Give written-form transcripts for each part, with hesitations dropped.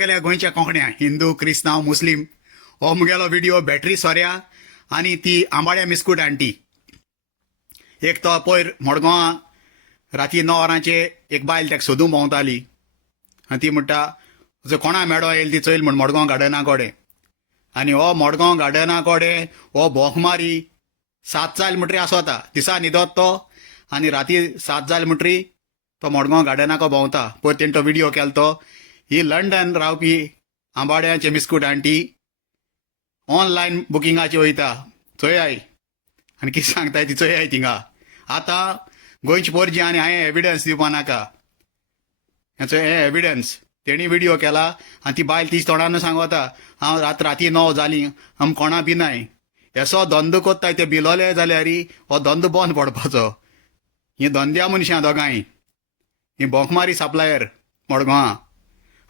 गेल्या गोंयच्या कोंकण्या हिंदू क्रिस्तांव मुस्लीम हो मुगेलो व्हिडिओ बॅटरी सोऱ्या आनी ती आंबाड्या मिस्कूट आंटी एक तो पयर मडगांवां राती 9 वरांचे एक बायल ताका सोदूंक भोंवताली आनी ती म्हणटा जो कोणा मेळो येयली ती चोयल म्हण मडगांव गार्डना कोडे आनी हो मडगांव गार्डना कोडे हो भोंकमारी 7 जाल म्हणटरी आसोता दिसा न्हिदोत तो आनी राती 7 जाल म्हणटरी तो मडगांव गार्डनाको भोंवता पयर तेणें तो व्हिडिओ केलो तो ही लंडन रावपी आंबाड्याचे मिस्कूट आंटी ऑनलायन बुकिंगाची वयता चोय आय आनी कितें सांगताय ती चोय आय थिंगा आतां गोंयची पोरजी आनी हांवें एविडन्स दिवपा नाका हेचो हें एविडन्स तेणी व्हिडिओ केला आनी ती बायल तीच तोंडान सांगता हांव राती 9 जालीं आम कोणा भिनाय असो धंदो कोत्ताय ते भिलोले जाल्यार हो धंदो बंद पडपाचो ही धंद्या मनशां दोगांय ही भोंकमारी सप्लायर मडगांवां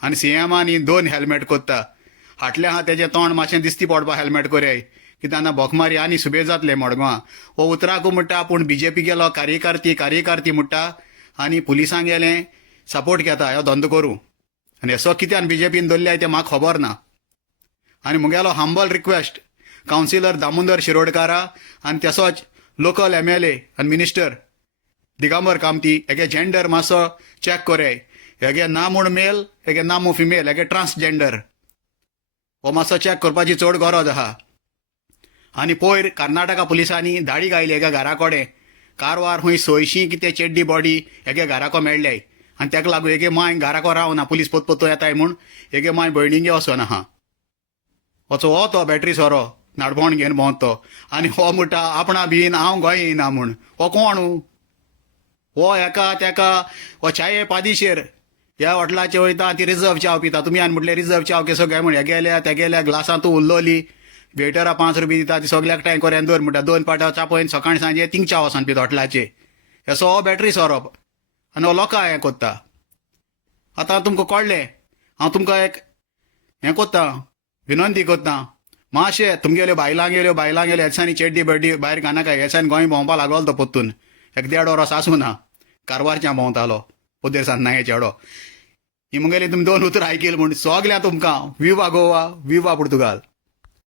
आनी सीएमान ही 2 हेल्मेट कोत्ता हाटले आहा तेजें तोंड मातशें दिसती पडपा हेल्मेट कोराय कित्याक आतां भोंकमारी आनी सुबे जातले मडगांवां हो उतराकू म्हणटा पूण बीजेपी गेलो कार्यकर्ती म्हणटा आनी पुलिसांक गेलें सपोर्ट घेता हो धंदो करूं आनी असो कित्यान बीजेपीन दवरल्याय तें म्हाका खबर ना आनी मुगेलो हंबल रिक्वेस्ट कावन्सिलर दामोदर शिरोडकारा आनी तसोच लोकल MLA आनी मिनिस्टर दिगंबर कामती हेगे जेंडर मातसो चॅक कोराय हेगे ना म्हूण मेल हेगे ना म्हूण फिमेल हेगे ट्रान्सजेंडर हो मातसो चॅक करपाची चड गरज आहा आनी पयर कर्नाटका पुलिसांनी धाडी घायली हेगे घरा कोडे कारवार खंय 600 कितें चेड्डी बॉडी हेगे घराको मेळ्ळाय आनी ताका लागून हेगे माय घराको रावना पुलीस पोतपोतो येताय म्हूण हेगे माय भयणींगे वचोन आहा वचो हो तो बॅटरी सोरो नाडबोण घेवन भोंवतो आनी हो म्हणटा आपणा बीन हांव गोंय येयना म्हूण हो कोण हो हेका तेका हो चाये पादेशेर ह्या हॉटेलाचेर वयता ती रिजर्व चाव पिता तुमी आनी म्हटलें रिजर्व चाव कसो काय म्हण हे गेल्या ते गेल्या ग्लासां तूं उरलोली वेटरा 5 रुपया दिता ती सगल्याक टायम कोऱ्यान दवर म्हणटा 2 पाटां चापयन सकाळी सांजे थिंग चाव वचोन पिता हॉटेलाचे हेसो हो बॅटरी सोरोप आनी हो लोकां हें कोत्ता आतां तुमकां कळ्ळें हांव तुमकां एक हें कोत्ता विनंती कोत्ता मातशें तुमगेल्यो बायलां गेल्यो हेसांनी चेड्डी बड्डी भायर घानाका हेसांनी गोंय भोंवपा लागलो तो पोत्तून एक 1.5 वरां आसूं ना कारवारच्यान भोंवतालो पोदेर सांजनागे चेडो ही मुगेली तुमी 2 उतरां आयकली म्हूण सोगल्या तुमकां विवा गोवा विवा पुर्तुगाल